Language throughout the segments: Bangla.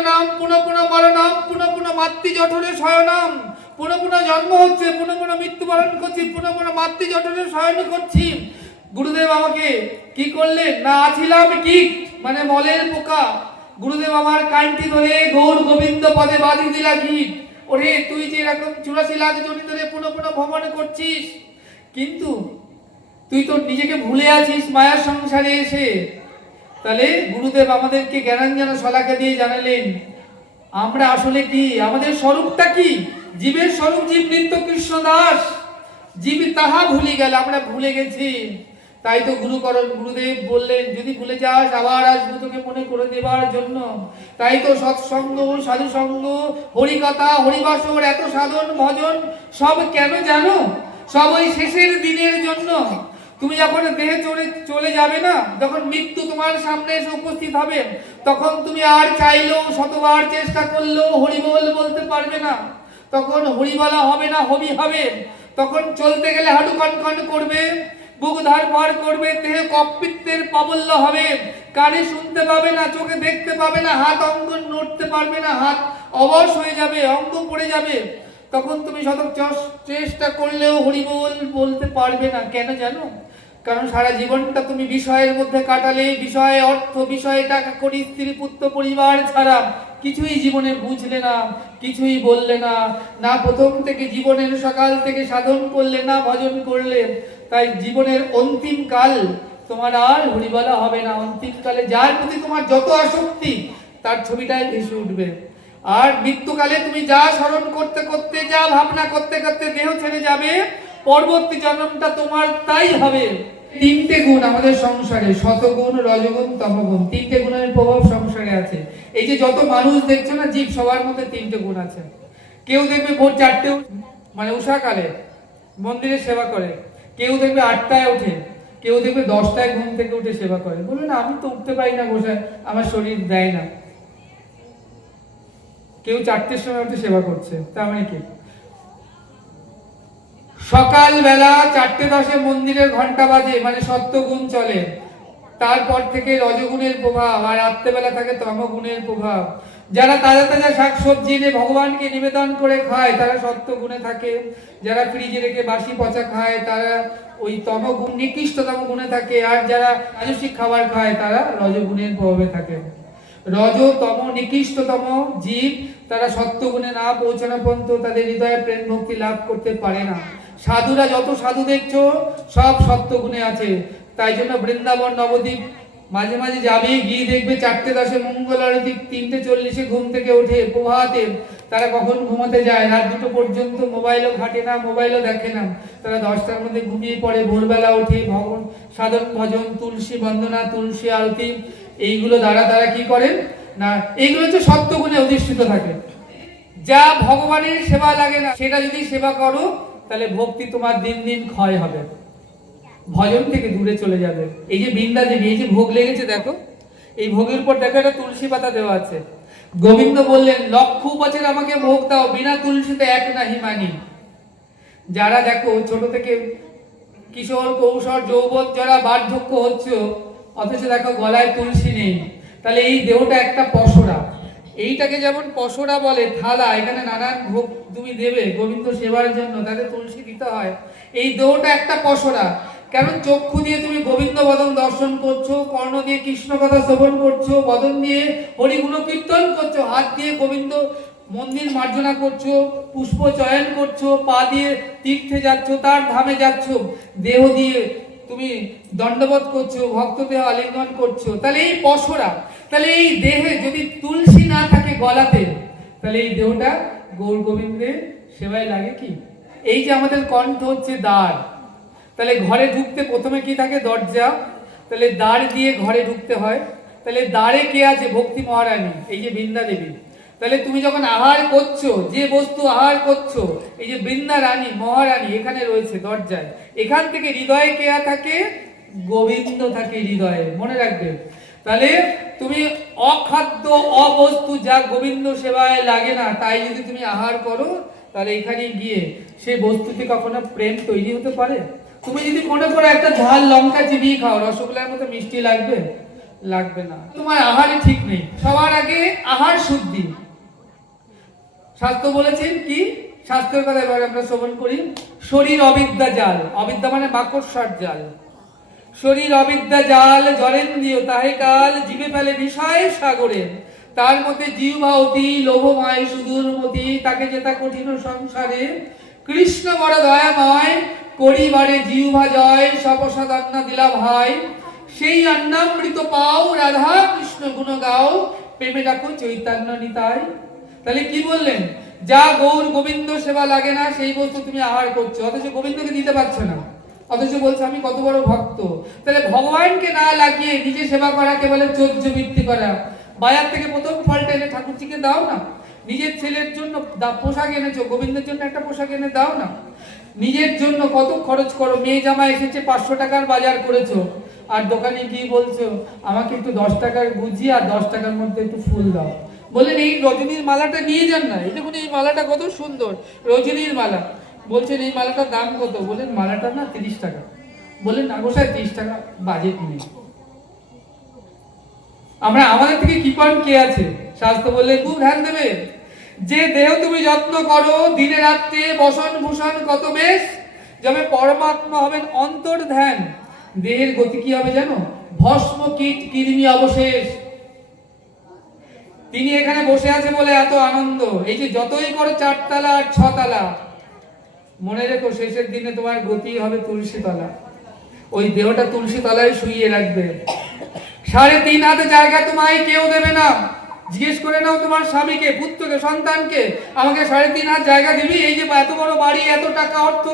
জননাম পুনঃ পুনঃ মরণাম পুনঃ পুনঃ মাতৃ জঠরে শয়নাম, পুনঃ পুনঃ জন্ম হচ্ছে, পুনঃ পুনঃ মৃত্যুবরণ করছি, পুনঃ পুনঃ মাতৃ জঠরে শয়ন করছি। গুরুদেব আমাকে কি করলেন না, আছিলাম কীট মানে মলের পোকা, গুরুদেব আমার কানটি ধরে গৌর গোবিন্দ পদে বাঁধি দিলা গীত। ওরে তুই যে এরকম 84 লাখ জনি ধরে পুনঃ পুনঃ ভ্রমণ করছিস, কিন্তু তুই তো নিজেকে ভুলে আছিস মায়ার সংসারে এসে। তাহলে গুরুদেব আমাদেরকে জ্ঞানাঞ্জন শলাকা দিয়ে জানালেন আমরা আসলে কি, আমাদের স্বরূপটা কি। জীবের স্বরূপ জীব নিত্য কৃষ্ণ দাস, জীব তাহা ভুলে গেল, আমরা ভুলে গেছি। তাই তো গুরুদেব বললেন যদি ভুলে যাস আবার আসবো তোকে মনে করে দেবার জন্য। তাই তো সৎসঙ্গ, সাধু সঙ্গ, হরিকথা, হরিবাসর, এত সাধন ভজন সব কেন জানো? সব ওই শেষের দিনের জন্য। তুমি যখন দেহে চলে যাবে না, যখন মৃত্যু তোমার সামনে এসে উপস্থিত হবে, তখন তুমি আর চাইলেও শতবার চেষ্টা করলেও হরিবল বলতে পারবে না। তখন হরি বলা হবে না, হবি হবে। তখন চলতে গেলে হাঁটু কনকন করবে, বুক ধড়ফড় করবে, দেহে কপিত্তের প্রাবল্য হবে, কানে শুনতে পাবে না, চোখে দেখতে পাবে না, হাত অঙ্গ নড়তে পারবে না, হাত অবশ হয়ে যাবে, অঙ্গ পড়ে যাবে। তখন তুমি শত চেষ্টা করলেও হরিবল বলতে পারবে না। কেন জানো? কারণ সারা জীবনটা তুমি বিষয়ের মধ্যে কাটালে, বিষয়ে অর্থ, বিষয়ে টাকা করি, স্ত্রী পুত্র পরিবার ছাড়া কিছুই জীবনে বুঝলে না, কিছুই বললে না, না প্রথম থেকে জীবনের সকাল থেকে সাধন করলে, না ভজন করলে। তাই জীবনের অন্তিম কাল তোমার আর হরিবলা হবে না। অন্তিম কালে যার প্রতি তোমার যত আসক্তি তার ছবিটাই ভেসে উঠবে। আর মৃত্যুকালে তুমি যা স্মরণ করতে করতে, যা ভাবনা করতে করতে দেহ ছেড়ে যাবে, পরবর্তী জন্মটা তোমার তাই হবে। তিনটে গুণ আমাদের সংসারে, শতগুণ, রজগুণ, তমগুণ, তিনটে গুণের প্রভাব সংসারে আছে। এই যে যত মানুষ দেখছো না, জীব সবার মধ্যে তিনটে গুণ আছে। কেউ দেখবে ভোর 4টে মানে উষাকালে মন্দিরে সেবা করে, কেউ দেখবে 8টায় ওঠে, কেউ দেখবে 10টায় ঘুম থেকে উঠে সেবা করে। বলবে না আমি তো উঠতে পারি না, বসে আমার শরীর দেয় না। কেউ 4টের সময় উঠে সেবা করছে, তার মানে কি? সকাল বেলা 4:10 মন্দিরের ঘন্টা বাজে, মানে সত্যগুণ চলে। তারপর থেকে রজগুণের প্রভাব, আর রাত্রেবেলা থাকে তমগুণের প্রভাব। যারা তাজা তাজা শাকসবজি এনে ভগবানকে নিবেদন করে খায় তারা সত্যগুণে থাকে। যারা ফ্রিজে রেখে বাসি পচা খায় তারা ওই তমগুণ, নিকৃষ্টতম গুণে থাকে। আর যারা রাজসিক খাবার খায় তারা রজগুণের প্রভাবে থাকে। রজ, তম, নিকৃষ্টতম জীব তারা সত্যগুণে না পৌঁছানো পর্যন্ত তাদের হৃদয়ে প্রেম ভক্তি লাভ করতে পারে না। সাধুরা যত সাধু দেখছো সব সত্যগুণে আছে। তাই জন্য বৃন্দাবন নবদ্বীপ মাঝে মাঝে যাবে, গিয়ে দেখবে 4:10 মঙ্গল আরতি, 3:40 ঘুম থেকে ওঠে প্রভাতে। তারা কখন ঘুমাতে যায়? রাত 2টো পর্যন্ত মোবাইলও ঘাটে না, মোবাইলও দেখে না। তারা 10টার মধ্যে ঘুমিয়ে পড়ে, ভোরবেলা উঠে ভগবান সাধন ভজন, তুলসী বন্দনা, তুলসী আরতি, এইগুলো দ্বারা তারা কি করেন না, এইগুলো হচ্ছে সত্যগুণে অধিষ্ঠিত থাকে। যা ভগবানের সেবা লাগে না সেটা যদি সেবা করো তাহলে ভক্তি তোমার দিন দিন ক্ষয় হবে, ভজন থেকে দূরে চলে যাবে। এই যে বৃন্দা দেবী, এই যে ভোগ লেগেছে দেখো, এই ভোগের পর দেখো একটা তুলসী পাতা দেওয়া আছে। গোবিন্দ বললেন 1,00,000 বছর আমাকে ভোগ দাও, বিনা তুলসীতে এক নাহি মানি। যারা দেখো ছোট থেকে কিশোর কৌশল যৌবন, যারা বার্ধক্য হচ্ছে, অথচ দেখো গলায় তুলসী নেই, তাহলে এই দেহটা একটা পসরা। এইটাকে যেমন পসরা বলে, থালা, এখানে নানান ভোগ তুমি দেবে গোবিন্দ সেবার জন্য, তাতে তুলসী দিতে হয়। এই দেহটা একটা পসরা। কারণ চক্ষু দিয়ে তুমি গোবিন্দ বদন দর্শন করছো, কর্ণ দিয়ে কৃষ্ণ কথা শ্রবণ করছো, বদন দিয়ে হরিগুণ কীর্তন করছো, হাত দিয়ে গোবিন্দ মন্দির মার্জনা করছো, পুষ্প চয়ন করছো, পা দিয়ে তীর্থে যাচ্ছ, তার ধামে যাচ্ছ, দেহ দিয়ে তুমি দণ্ডবোধ করছো, ভক্ত দেহ আলিঙ্গন করছো। তাহলে এই পসরা, তাহলে এই দেহে যদি তুলসী না থাকে গলাতে, তাহলে এই দেহটা গৌর গোবিন্দের সেবায় লাগে কি? এই যে আমাদের কণ্ঠ হচ্ছে দ্বার, তাহলে ঘরে ঢুকতে প্রথমে কি থাকে? দরজা। তাহলে দ্বার দিয়ে ঘরে ঢুকতে হয়। তাহলে দ্বারে কে আছে? ভক্তি মহারানী, এই যে বৃন্দা দেবী। তাহলে তুমি যখন আহার করছো, যে বস্তু আহার করছো, এই যে বৃন্দা রানী মহারানী এখানে রয়েছে দরজায়। এখান থেকে হৃদয়ে কে থাকে? গোবিন্দ থাকে হৃদয়ে, মনে রাখবে। তাহলে তুমি অখাদ্য অবস্তু যা গোবিন্দ সেবায় লাগে না, তাই যদি তুমি আহার করো, তাহলে এখানে গিয়ে সেই বস্তুতে কখনো প্রেম তৈরি হতে পারে? তুমি যদি মনে করো একটা ঝাল লঙ্কা চিবিয়ে খাও, রসগোল্লার মতো মিষ্টি লাগবে? লাগবে না। তোমার আহারে ঠিক নেই। সবার আগে আহার শুদ্ধি। শাস্ত্র বলেছেন কি? শাস্ত্রের কথা এবার আমরা শ্রবণ করি। শরীর অবিদ্যা জাল, অবিদ্যা মানে মাকড়সার জাল। শরীর অবিদ্যা জাল জলেন্দ্রিয় তাহে কাল, জীবে ফেলে বিষয় সাগরে। তার মধ্যে জিহ্বা অতি লোভময় সুদূরমতি, তাকে যেতা কঠিন সংসারে। কৃষ্ণ বড় দয়াময় করিবারে জিহ্বা জয়, সপসাদ আন্না দিলা ভাই। সেই অন্নামৃত পাও রাধা কৃষ্ণ গুণ গাও, প্রেমে ডাকো চৈতন্য নিতাই। তাহলে কি বললেন? যা গৌর গোবিন্দ সেবা লাগে না সেই বস্তু তুমি আহার করছো, অথচ গোবিন্দকে দিতে পারছো না, অথচ বলছো আমি কত বড় ভক্ত। তাহলে ভগবানকে না লাগিয়ে নিজে সেবা করাকে বলে চৌর্য বৃত্তি করা। বাজার থেকে প্রথম ফলটা এনে ঠাকুরজিকে দাও না। নিজের ছেলের জন্য পোশাক এনেছো, গোবিন্দের জন্য একটা পোশাক এনে দাও না। নিজের জন্য কত খরচ করো, মেয়ে জামা এসেছে 500 টাকার বাজার করেছো, আর দোকানে গিয়ে বলছো আমাকে একটু 10 টাকার গুজি আর 10 টাকার মধ্যে একটু ফুল দাও। বললেন এই রজনীর মালাটা নিয়ে যান না, এই দেখুন এই মালাটা কত সুন্দর, রজনীর মালা। বলছেন এই মালাটার দাম কত? বলেন মালাটা না 30 টাকা। বলেন না গোসাই 30 টাকা বাজেট নেই। আমরা আমাদের থেকে কি পান কে আছে? শাস্ত্র বললে খুব ধ্যান দেবে। যে দেহ তুমি যত্ন করো দিনে রাত্রে বসন ভূষণ কত বেশ, যবে পরমাত্মা হবেন অন্তর ধ্যান, দেহের গতি কি হবে জানো? ভস্ম কীট কৃমি অবশেষ। তিনি এখানে বসে আছে বলে এত আনন্দ। এই যে যতই করো 4 তলা আর 6 তলা, মনে রেখো শেষের দিনে তোমার গতি হবে তুলসী তলা। ওই দেহটা তুলসী তলায় শুইয়ে রাখবে। 3.5 হাতে জায়গা তোমায় কেউ দেবে না। জিজ্ঞেস করে নাও তোমার স্বামীকে, পুত্রকে, সন্তানকে, আমাকে 3.5 হাত জায়গা দিবি? এই যে এত বড় বাড়ি, এত টাকা অর্থ,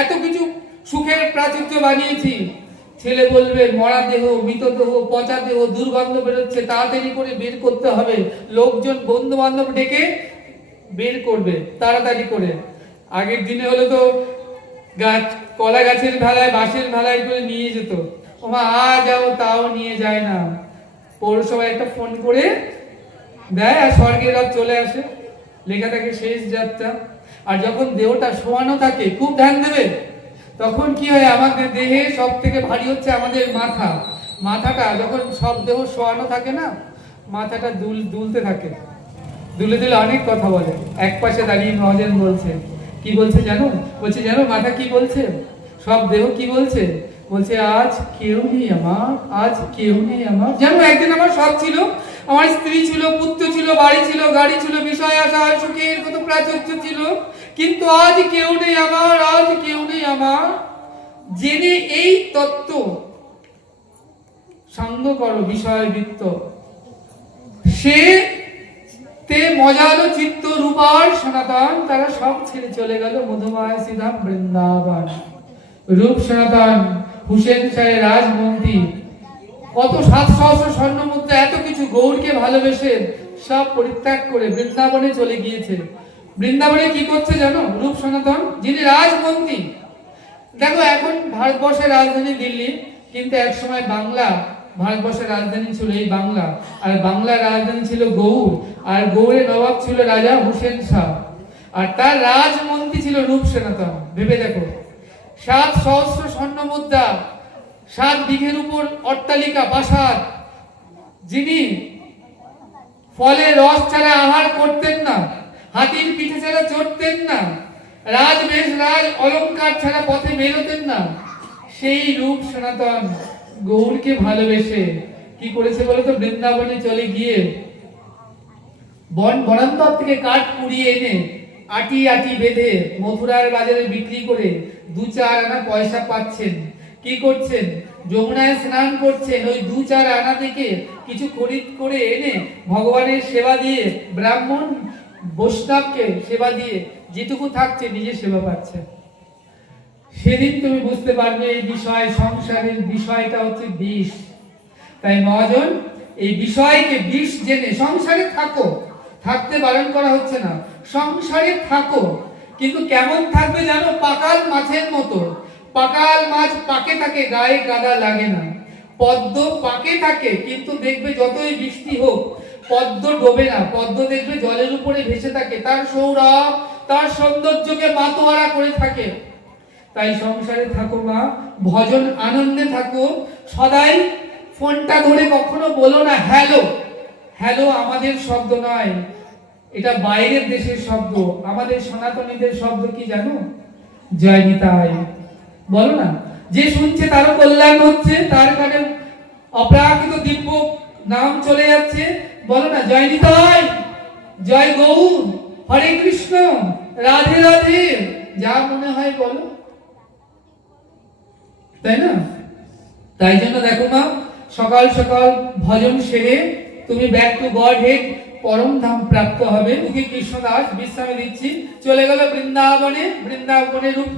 এত কিছু সুখের প্রাচুর্য বানিয়েছি। ছেলে বলবে মরা দেহ, মৃত দেহ, পচা দেহ, দুর্গন্ধ বেরোচ্ছে, তাড়াতাড়ি করে বের করতে হবে। লোকজন বন্ধু বান্ধব ডেকে বের করবে তাড়াতাড়ি করে। আগের দিনে হলো তো গাছ, কলা গাছের ভেলায়, বাঁশের ভেলায় করে নিয়ে যেত। ওমা যাও, তাও নিয়ে যায় না। পৌরসভায় একটা ফোন করে দেয় আর স্বর্গের রাত চলে আসে, লেখা থাকে শেষ যাত্রা। আর যখন দেহটা শোয়ানো থাকে, খুব ধ্যান দেবে, তখন কি হয়? আমাদের দেহে সব থেকে ভারী হচ্ছে আমাদের মাথা। মাথাটা যখন সব দেহ শোয়ানো থাকে না, মাথাটা দুলতে থাকে। দুলে দুলে অনেক কথা বলে। এক পাশে দাঁড়িয়ে মহাজন বলছে, কি বলছে জানো? বলছে জানো মাথা কি বলছে? সব দেহ কি বলছে? বলছে আজ কেউ নেই আমার, আজ কেউ নেই আমার। জানো একদিন আমার সব ছিল, আমার স্ত্রী ছিল, পুত্র ছিল, বাড়ি ছিল, গাড়ি ছিল, বিষয় আশা সুখের কত প্রাচুর্য ছিল, কিন্তু আজ কেউ নেই আমার, আজ কেউ নেই আমার। জেনে এই তত্ত্ব সঙ্গ করো বিষয় বৃত্ত, সে তে মজালো চিত্ত রূপার সনাতন। তারা সব ছেড়ে চলে গেল মধুময় শ্রীধাম বৃন্দাবন। রূপ সনাতন, হুসেন শাহের রাজমন্ত্রী, কত 700 স্বর্ণ মুদ্রা, এত কিছু গৌরকে ভালোবেসে সব পরিত্যাগ করে বৃন্দাবনে চলে গিয়েছে। বৃন্দাবনে কি করছে জানো? রূপ সনাতন, যিনি রাজমন্ত্রী। দেখো এখন ভারতবর্ষের রাজধানী দিল্লি, কিন্তু একসময় বাংলা ভারতবর্ষের রাজধানী ছিল এই বাংলা, আর বাংলার রাজধানী ছিল গৌড়, আর গৌড়ের নবাব ছিল রাজা হুসেন শাহ, আর তার রাজমন্ত্রী ছিল রূপ সনাতন। ভেবে দেখো, 7 সহস্র স্বর্ণ মুদ্রা, 7 বিঘের উপর অট্টালিকা প্রাসাদ, যিনি ফলের রস ছাড়া আহার করতেন না, হাতির পিঠে ছাড়া চড়তেন না, রাজবেশ রাজ অলংকার ছাড়া পথে বেরোতেন না, সেই রূপ সনাতন গৌরকে ভালোবেসে কি করেছে বলতো? বৃন্দাবনে চলে গিয়ে বনান্তর থেকে কাঠ কুড়িয়ে এনে আটি আটি বেঁধে মথুরার বাজারে বিক্রি করে 2-4 আনা পয়সা পাচ্ছেন। কি করছেন? যমুনায় স্নান করছেন। ওই 2-4 আনা থেকে কিছু খরিদ করে এনে ভগবানের সেবা দিয়ে, ব্রাহ্মণ বৈষ্ণবকে সেবা দিয়ে যেটুকু থাকছে নিজে সেবা পাচ্ছে। সেদিন তুমি বুঝতে পারবে এই বিষয়, সংসারের বিষয়টা হচ্ছে বিষ। তাই মহাজন এই বিষয়কে বিষ জেনে সংসারে থাকো, থাকতে বারণ করা হচ্ছে না, সংসারে থাকো। কিন্তু কেমন থাকবে জানো? পাকাল মাছের মতো। পাকাল মাছ পাকে থাকে, গায়ে কাদা লাগে না। পদ্ম পাকে থাকে, কিন্তু দেখবে যতই বৃষ্টি হোক পদ্ম ডোবে না। পদ্ম দেখবে জলের উপরে ভেসে থাকে, তার সৌরভ, তার সৌন্দর্যকে মাতোয়ারা করে থাকে। তাই সংসারে থাকো মা, ভজন আনন্দে থাকো, সদাই ফোনটা ধরে কখনো বলো না হ্যালো। হ্যালো আমাদের শব্দ নয়, এটা বাইরের দেশের শব্দ। আমাদের সনাতনীদের শব্দ কি জানো? জয় নিতাই। বলো না, যে শুনছে তারও কল্যাণ হচ্ছে, তার কানে অপ্রাকৃত দিব্য নাম চলে যাচ্ছে। বলো না জয় নিতাই, জয় গৌর, হরে কৃষ্ণ, রাধে রাধে, যা মনে হয় বলো, তাই না? তাই জন্য দেখো মা, সকাল সকাল ভজন সেরে তুমি ব্যাক টু গড হেড, পরম ধাম প্রাপ্ত হবে। মুখে কৃষ্ণদাস বিশ্রামে দিচ্ছি, চলে গেল বৃন্দাবনে। বৃন্দাবনের রূপ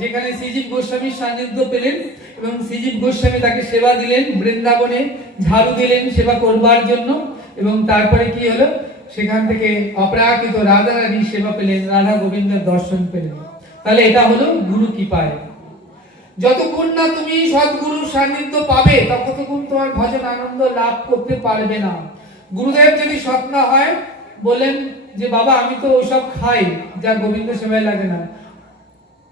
যেখানে শ্রীজীব গোস্বামীর সান্নিধ্য পেলেন এবং শ্রীজীব গোস্বামী তাকে সেবা দিলেন, বৃন্দাবনে ঝাড়ু দিলেন সেবা করবার জন্য। এবং তারপরে কি হলো, সেখান থেকে অপ্রাকৃত রাধা রানীর সেবা পেলেন, রাধা গোবিন্দের দর্শন পেলেন। তাহলে এটা হলো গুরু কৃপায়। যতক্ষণ না তুমি সদ্গুরুর সান্নিধ্য পাবে ততক্ষণ তোমার ভজন আনন্দ লাভ করতে পারবে না। গুরুদেব যদি সৎ না হয়, বলেন যে বাবা আমি তো ওইসব খাই যা গোবিন্দ সেবায় লাগে না,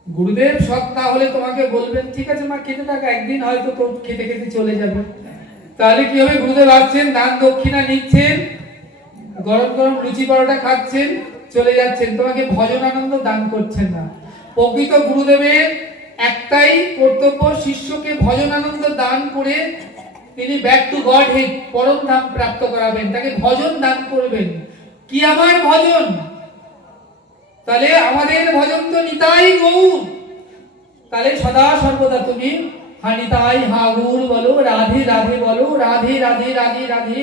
গুরুদেব সৎ না হলে তোমাকে বলবেন ঠিক আছে মা খেতে থাকা, একদিন হয়তো তোর খেতে খেতে চলে যাবে। তাহলে কি হবে, গুরুদেব আসছেন, দান দক্ষিণা নিচ্ছেন, গরম গরম লুচি পরোটা খাচ্ছেন, চলে যাচ্ছেন, তোমাকে ভজন আনন্দ দান করছেন না। প্রকৃত গুরুদেবের একটাই কর্তব্য, শিষ্যকে ভজন আনন্দ দান করে তিনি ব্যাক টু গড হেড, পরম ধাম প্রাপ্ত করাবেন, তাকে ভজন দান করবেন। কি আমার ভজন? তাহলে আমাদের ভজন তো নিতাই গৌর। তাহলে সদা সর্বদা তুমি হা নিতাই হা গৌর বলো, রাধে রাধে বলো, রাধে রাধে রাধে রাধে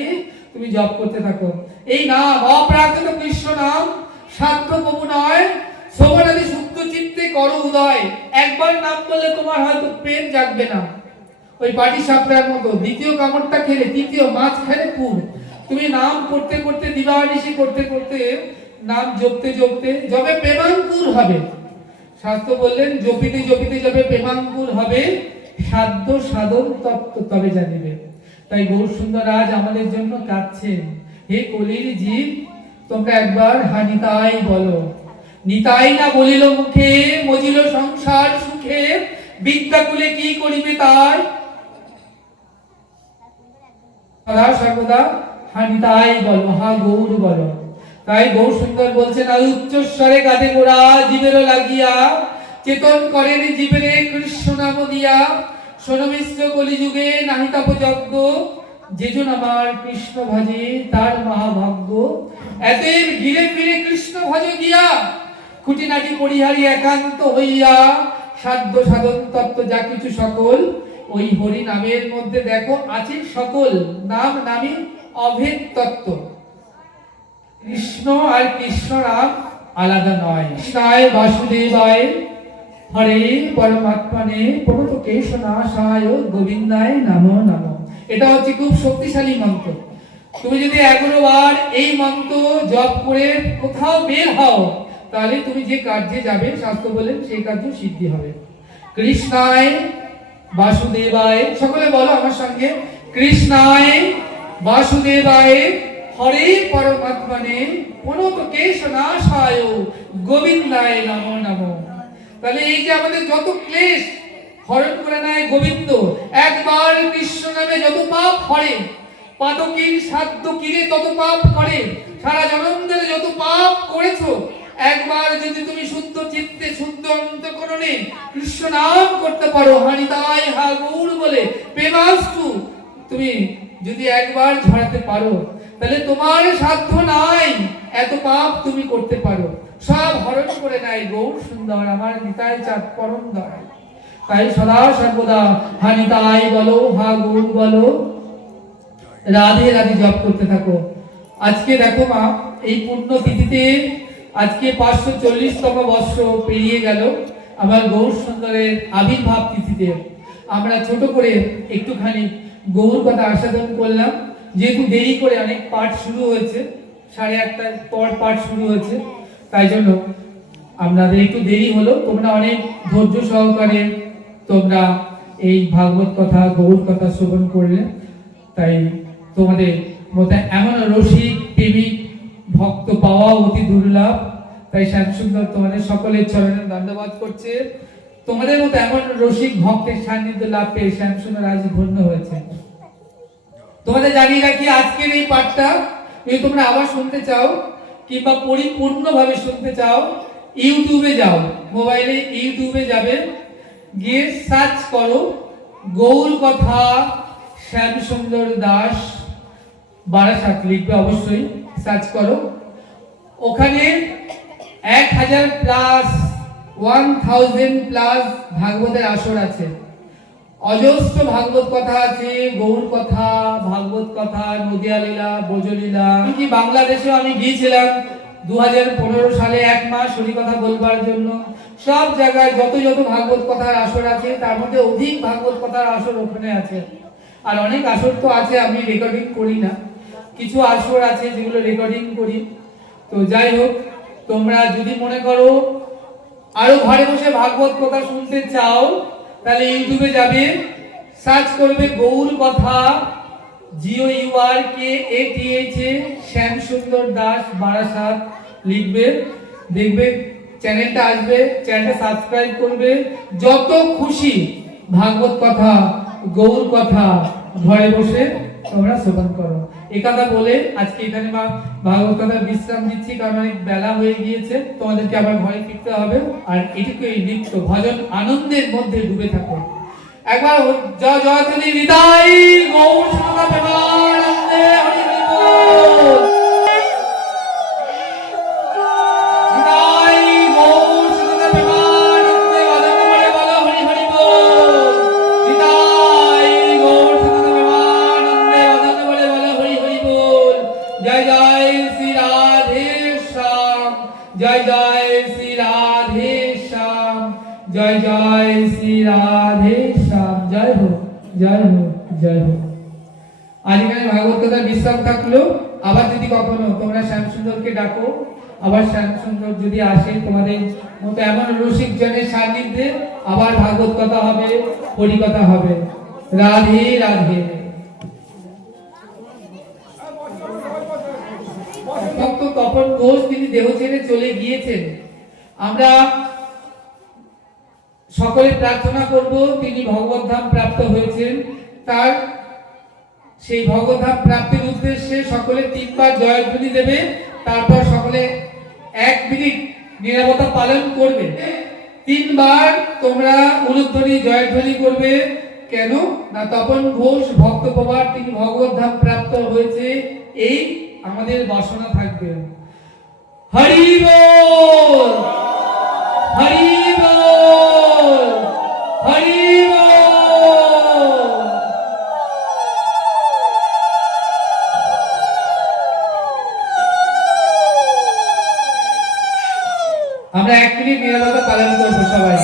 তুমি জপ করতে থাকো। এই নাম অপ্রাকৃত কৃষ্ণ নাম, সাধ্য প্রভু নয়, শ্রবণাদি শুদ্ধ চিত্তে করো উদয়। একবার নাম বললে তোমার হয়তো প্রেম জাগবে না, ওই পাটি সাপড়ার মতো দ্বিতীয় কামড়টা খেলে তৃতীয় মাছ খেলে পুর। তুমি নাম করতে করতে দিবানিশি করতে করতে নাম জপতে জপতে যবে প্রেমাঙ্কুর হবে, শাস্ত্র বললেন জপিতে জপিতে যবে প্রেমাঙ্কুর হবে, সাধ্য সাধন তত্ত্ব তবে জানিবে। তাই গৌর সুন্দর আজ আমাদের জন্য কাঁদছেন, হে কলির জীব তোমরা একবার হা নিতাই বলো। নিতাই না বলিল মুখে, মজিল সংসার সুখে, বিদ্যাকুলে কি করিবে তাই, সদা সর্বদা হা নিতাই বলো, হা গৌর বলো। তাই গৌর সুন্দর বলছেন, আর উচ্চস্বরে গাদে গোড়া জীবেরও লাগিয়া, চেতন করেন জীবেরে কৃষ্ণ নাম দিয়া, শোনো মিশ্র কলিযুগে নাহি তাপ যজ্ঞ, যেজন আমার কৃষ্ণ ভজে তার মহাভাগ্য। এতের ঘিরে ফিরে কৃষ্ণ ভজ গিয়া, খুঁটিনাটি পরিহারি একান্ত হইয়া, সাধ্য সাধন তত্ত্ব যা কিছু সকল, ওই হরি নামের মধ্যে দেখো আছে সকল। নাম নামে অভেদ তত্ত্ব। কৃষ্ণ আর কৃষ্ণ নাম আলাদা নয়। কৃষ্ণায় বাসুদেবায়, হরে পরমাত্মনে প্রণত কেশনাশায়, গোবিন্দায় নমো নমো। এটা হচ্ছে খুব শক্তিশালী মন্ত্র। তুমি যদি 11 বার এই মন্ত্র জপ করে কোথাও বের হও, তাহলে তুমি যে কার্যে যাবে শাস্ত্র বলেন সেই কার্য সিদ্ধি হবে। কৃষ্ণায় বাসুদেবায়, সকলে বলো আমার সঙ্গে, কৃষ্ণায় বাসুদেবায়, হরে পরমাত্মনে প্রণত কেশনাশায়, গোবিন্দায় নমো নমো। তাহলে এই যে আমাদের যত ক্লেশ হরণ করে নেয় গোবিন্দ, একবার কৃষ্ণ নামে যত পাপ হরে, পাতকীর সাধ্য কিরে তত পাপ করে, সারা জনম ধরে যত পাপ করেছো, একবার যদি তুমি শুদ্ধ চিত্তে শুদ্ধ অন্তঃকরণে কৃষ্ণ নাম করতে পারো, হা নিতাই হা গৌর বলে প্রেমাস্ত্র তুমি যদি একবার ঝরাতে পারো, তাহলে তোমার সাধ্য নাই এত পাপ তুমি করতে পারো, সব হরণ করে নেয় গৌর সুন্দর আমার নিতাই চাঁদ পরম দয়াল। তাই সদা সর্বদা হা নিতাই বলো, হা গৌর বলো, রাধে রাধে জপ করতে থাকো। আজকে দেখো মা, এই পুণ্য তিথিতে আজকে 540তম বর্ষ পেরিয়ে গেল আমার গৌর সুন্দরের আবির্ভাব তিথিতে। আমরা ছোট করে একটুখানি গৌর কথা আস্বাদন করলাম, যেহেতু দেরি করে অনেক পাঠ শুরু হয়েছে, 8:30টার পর পাঠ শুরু হয়েছে, তাই জন্য আপনাদের একটু দেরি হলো। তোমরা অনেক ধৈর্য সহকারে তোমরা এই ভাগবত কথা গৌর কথা শ্রবণ করলে, তাই তোমাদের মতো এমন রসিক প্রেমিক ভক্ত পাওয়া অতি দুর্লভ। তাই শ্যামসুন্দর তোমাদের সকলের চরণে ধন্যবাদ করছে। তোমাদের মতো এমন রসিক ভক্তের সান্নিধ্য লাভ পেয়ে শ্যামসুন্দর আজ ধন্য হয়েছে। তোমাদের জানিয়ে রাখি আজকের এই পাঠটা যদি তোমরা আবার শুনতে চাও কিংবা পরিপূর্ণভাবে শুনতে চাও, ইউটিউবে যাও, মোবাইলে ইউটিউবে যাবে, গিয়ে সার্চ করো গৌর কথা শ্যামসুন্দর দাস বারাসাত লিখবে, অবশ্যই সার্চ করো। ওখানে 1000 প্লাস 1000 প্লাস ভাগবতের আসর আছে, অজস্র ভাগবত কথা আছে, গৌর কথা, ভাগবত কথা, নদিয়া লীলা, ব্রজলীলা। কি বাংলাদেশে আমি গিয়েছিলাম 2015 সালে 1 মাস হরিকথা বলবার জন্য। সব জায়গায় যত যত ভাগবত কথার আসর আছে তার মধ্যে অধিক ভাগবত কথার আসর ওখানে আছে। আর অনেক আসর তো আছে আমি রেকর্ডিং করি না, কিছু আসর আছে যেগুলো রেকর্ডিং করি। তো যাই হোক, তোমরা যদি মনে করো আরো ঘরে বসে ভাগবত কথা শুনতে চাও তাহলে ইউটিউবে যাবে, সার্চ করবে গৌর কথা GOURKATH শ্যামসুন্দর দাস বারাসাত লিখবে, দেখবে চ্যানেলটা আসবে, চ্যানেলটা সাবস্ক্রাইব করবে। যত খুশি ভাগবত কথা, গৌর কথা ঘরে বসে তোমরা শ্রবণ করো। এই কথা বলে আজকে এখানে ভাগবত কথা বিশ্রাম দিচ্ছি, কারণ অনেক বেলা হয়ে গিয়েছে, তোমাদেরকে আবার ঘরে ফিরতে হবে। আর এটুকু এই নৃত্য ভজন আনন্দের মধ্যে ডুবে থাকো। একবার জয় জয়ধ্বনি, হৃদয় গৌর সদা প্রেমানন্দে হরি হরি বল। হৃদয় গৌর সদা প্রেমানন্দে বদনে বলো হরি হরি বল। হৃদয় গৌর সদা প্রেমানন্দে বদনে বলো হরি হরি বল। জয় জয় শ্রী রাধে শ্যাম, জয় জয় শ্রী রাধে শ্যাম, জয় জয় শ্রী রাধে শ্যাম। জয় হোক, জয় হোক, জয় হোক। আজ এখানে ভাগবত কথার বিশ্রাম থাকলো। আবার যদি কখনো তোমরা শ্যামসুন্দরকে ডাকো, আবার শ্যামসুন্দর যদি আসে তোমাদের মতো এমন রসিক জনের সান্নিধ্যে, আবার ভাগবত কথা হবে, হরিকথা হবে। রাধে রাধে। ভক্ত তপন ঘোষ তিনি দেহ ছেড়ে চলে গিয়েছেন। আমরা সকলে প্রার্থনা করব তিনি ভগবত ধাম প্রাপ্ত হয়েছেন। তার সেই ভগবত ধাম প্রাপ্তির উদ্দেশ্যে সকলে 3 বার জয়ধ্বনি দেবে, তারপর সকলে 1 মিনিট নীরবতা পালন করবে। 3 বার তোমরা উলুধ্বনি জয়ধ্বনি করবে। কেন না তপন ঘোষ ভক্ত প্রভার তিনি ভগবত ধাম প্রাপ্ত হয়েছে, এই আমাদের বাসনা থাকবে। হরি বল, হরি বল, হরি বল। আমরা 1 মিনিট নীরবতা পালন করবো সবাই।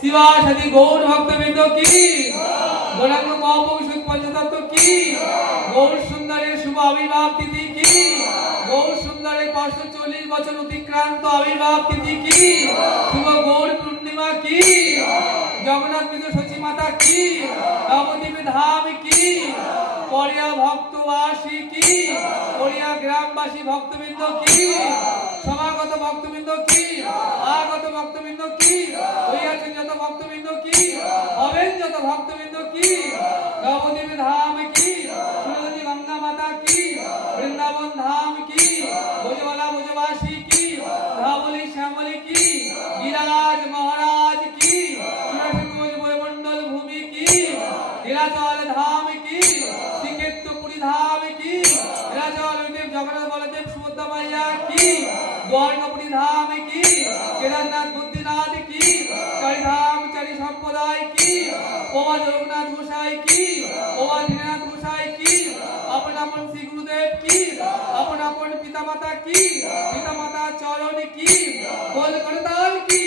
শিবাসাদি গৌর ভক্তবৃন্দ কি, গৌরাঙ্গ মহাপুরুষ পঞ্চতত্ত্ব কি, গৌর সুন্দরের শুভ আবির্ভাব তিথি কি, গৌর সুন্দরের 540 বছর অতিক্রান্ত আবির্ভাব তিথি কি, শুভ গৌর পূর্ণিমা কি, জগন্নাথ মিত্র সচী মাতা কি, নবদ্বীপ ধাম কি, পরিয়া ভক্তবাসী কি, পরিয়া গ্রামবাসী ভক্তবৃন্দ কি, সমাগত ভক্তবৃন্দ কি, আগত ভক্তবৃন্দ কি, হইয়াছেন যত ভক্তবৃন্দ কি, হবেন যত ভক্তবৃন্দ কি, নবদ্বীপ ধাম কি, সুরজনী গঙ্গা মাতা কি, বৃন্দাবন ধাম কি, ভোজবালা ভোজবাসী কি, ধাবলী শ্যামলী কি, গিরাজ মহারাজ কি, মন্ডল ভূমি কি, নীলাচল ধাম কি, শ্রীক্ষেত্রপুরী ধাম কি, নীলাচল জগন্নাথ বলদেব সুভদ্রা মাইয়া কি, দ্বারকাপুরী ধাম কি, কেদারনাথ বুদ্ধিনাথ কি, চারিধাম চারি সম্প্রদায় কি, জগন্নাথ গোসাই কি, ওবা দীননাথ গোসাই কি, আপন আপন শ্রী গুরুদেব কি, আপন আপন পিতামাতা কি, পিতামাতা চরণ কি, কোল করতাল কি,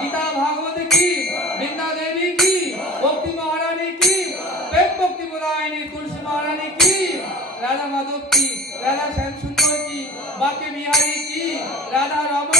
গীতা ভাগবত কি, বৃন্দা দেবী কি, ভক্তি মহারানী কি, প্রেম ভক্তি প্রদায়িনী তুলসী মহারানী কি, রাধা মাধব কি, রাধা শ্যাম সুন্দর কি, বাকে বিহারী কি, রাধা রমণ